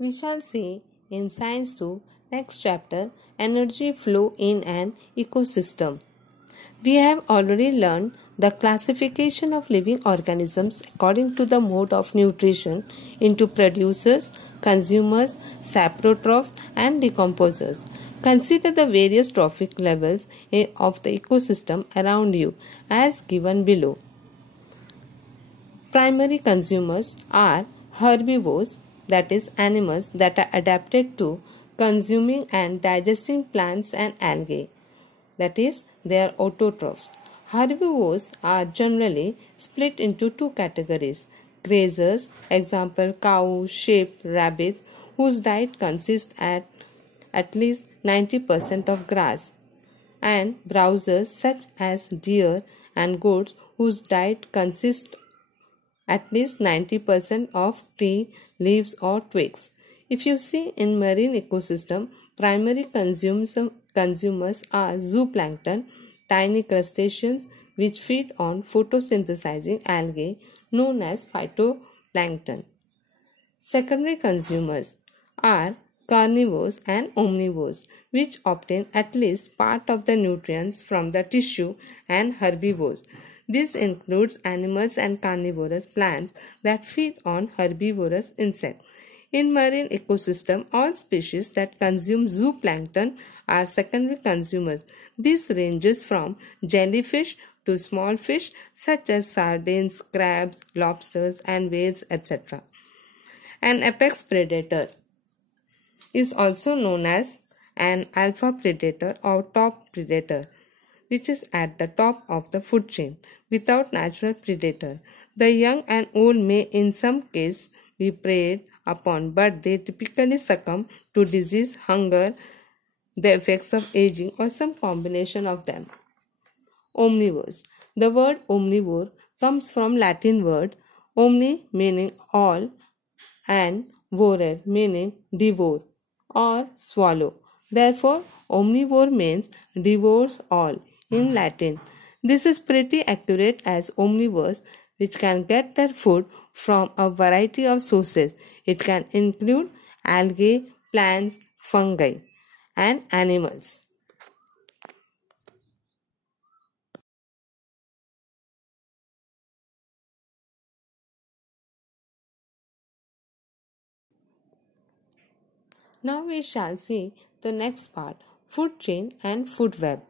We shall see in Science 2 next chapter energy flow in an ecosystem. We have already learned the classification of living organisms according to the mode of nutrition into producers, consumers, saprotrophs, and decomposers. Consider the various trophic levels of the ecosystem around you as given below. Primary consumers are herbivores, that is, animals that are adapted to consuming and digesting plants and algae, that is, they are autotrophs. Herbivores are generally split into two categories: grazers, example cow, sheep, rabbit, whose diet consists at least 90% of grass, and browsers such as deer and goats, whose diet consists at least 90% of tree leaves or twigs. If you see in marine ecosystem, primary consumers are zooplankton, tiny crustaceans which feed on photosynthesizing algae known as phytoplankton. Secondary consumers are carnivores and omnivores, which obtain at least part of the nutrients from the tissue, and herbivores. This includes animals and carnivorous plants that feed on herbivorous insects. In marine ecosystem, all species that consume zooplankton are secondary consumers. This ranges from jellyfish to small fish such as sardines, crabs, lobsters, and whales, etc. An apex predator is also known as an alpha predator or top predator, which is at the top of the food chain. Without natural predator, the young and old may in some cases be preyed upon, but they typically succumb to disease, hunger, the effects of aging, or some combination of them. Omnivores. The word omnivore comes from Latin word omni meaning all and vorare meaning devour or swallow. Therefore, omnivore means devours all in Latin. This is pretty accurate as omnivores, which can get their food from a variety of sources. It can include algae, plants, fungi, and animals. Now we shall see the next part, food chain and food web.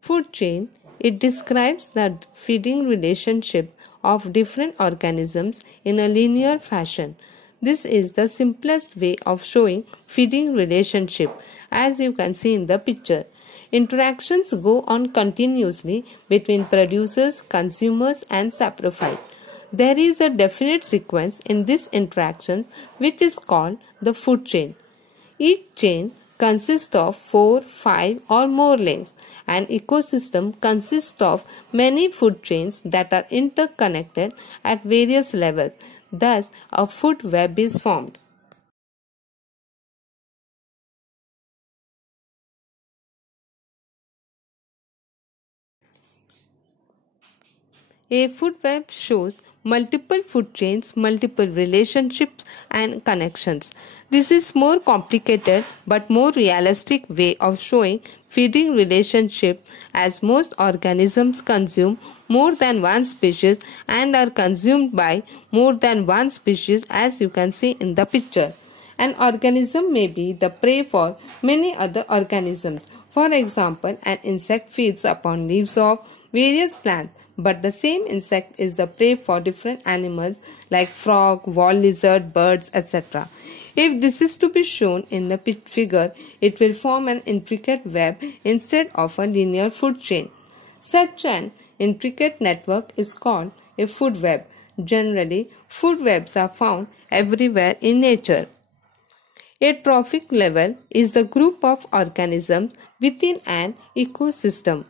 Food chain, it describes the feeding relationship of different organisms in a linear fashion. This is the simplest way of showing feeding relationship, as you can see in the picture. Interactions go on continuously between producers, consumers, and saprophytes. There is a definite sequence in this interaction which is called the food chain. Each chain consists of 4, 5 or more links. An ecosystem consists of many food chains that are interconnected at various levels. Thus, a food web is formed. A food web shows multiple food chains, multiple relationships and connections. This is more complicated but more realistic way of showing feeding relationship, as most organisms consume more than one species and are consumed by more than one species, as you can see in the picture. An organism may be the prey for many other organisms. For example, an insect feeds upon leaves of various plants, but the same insect is the prey for different animals like frog, wall lizard, birds, etc. If this is to be shown in the figure, it will form an intricate web instead of a linear food chain. Such an intricate network is called a food web. Generally, food webs are found everywhere in nature. A trophic level is the group of organisms within an ecosystem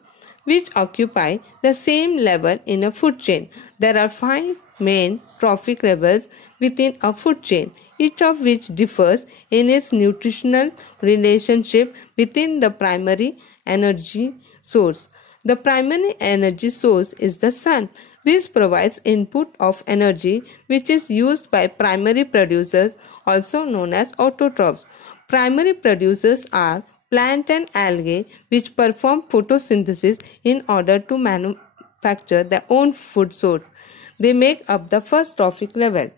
which occupy the same level in a food chain. There are 5 main trophic levels within a food chain, each of which differs in its nutritional relationship within the primary energy source. The primary energy source is the sun. This provides input of energy which is used by primary producers also known as autotrophs. Primary producers are plant and algae, which perform photosynthesis in order to manufacture their own food source. They make up the first trophic level.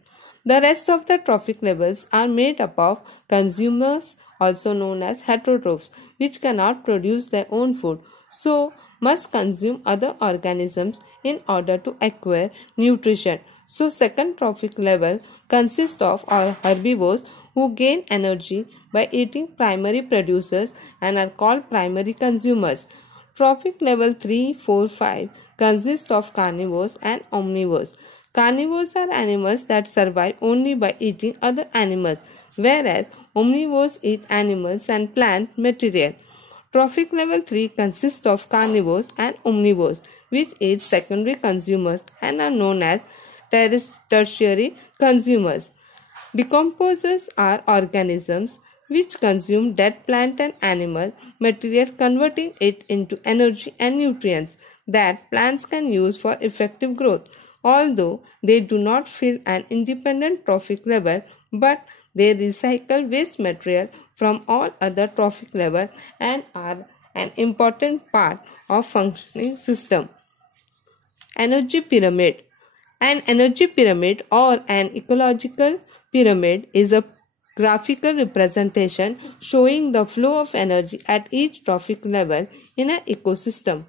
The rest of the trophic levels are made up of consumers, also known as heterotrophs, which cannot produce their own food, so must consume other organisms in order to acquire nutrition. So second trophic level consists of herbivores who gain energy by eating primary producers and are called primary consumers. Trophic level 3, 4, 5 consist of carnivores and omnivores. Carnivores are animals that survive only by eating other animals, whereas omnivores eat animals and plant material. Trophic level 3 consists of carnivores and omnivores, which eat secondary consumers and are known as tertiary consumers. Decomposers are organisms which consume dead plant and animal material, converting it into energy and nutrients that plants can use for effective growth. Although they do not fill an independent trophic level, but they recycle waste material from all other trophic levels and are an important part of functioning system. Energy pyramid. An energy pyramid or an ecological pyramid is a graphical representation showing the flow of energy at each trophic level in an ecosystem.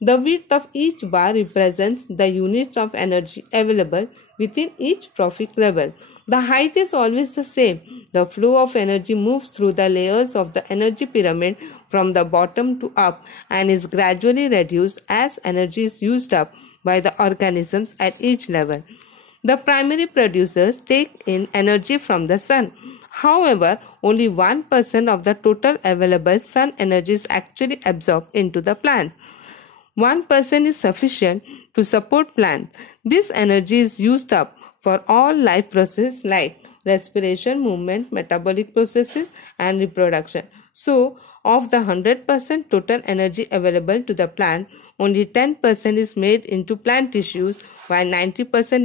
The width of each bar represents the units of energy available within each trophic level. The height is always the same. The flow of energy moves through the layers of the energy pyramid from the bottom to up and is gradually reduced as energy is used up by the organisms at each level. The primary producers take in energy from the sun. However, only 1% of the total available sun energy is actually absorbed into the plant. 1% is sufficient to support plants. This energy is used up for all life processes like respiration, movement, metabolic processes, and reproduction. So, of the 100% total energy available to the plant, only 10% is made into plant tissues, while 90%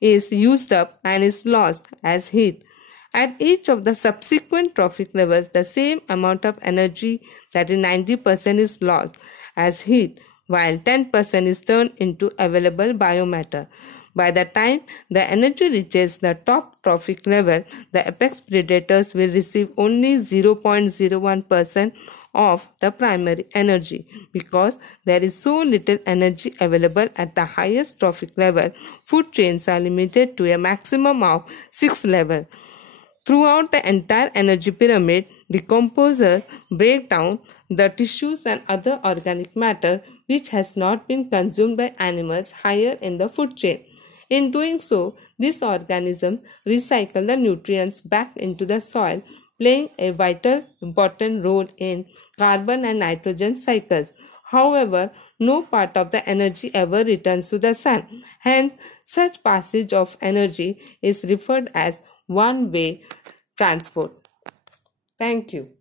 is used up and is lost as heat. At each of the subsequent trophic levels, the same amount of energy, that is 90%, is lost as heat, while 10% is turned into available biomatter. By the time the energy reaches the top trophic level, the apex predators will receive only 0.01% of the primary energy. Because there is so little energy available at the highest trophic level, food chains are limited to a maximum of 6 levels. Throughout the entire energy pyramid, decomposers break down the tissues and other organic matter which has not been consumed by animals higher in the food chain. In doing so, these organisms recycle the nutrients back into the soil, playing a vital important role in carbon and nitrogen cycles. However, no part of the energy ever returns to the sun. Hence, such passage of energy is referred as one-way transport. Thank you.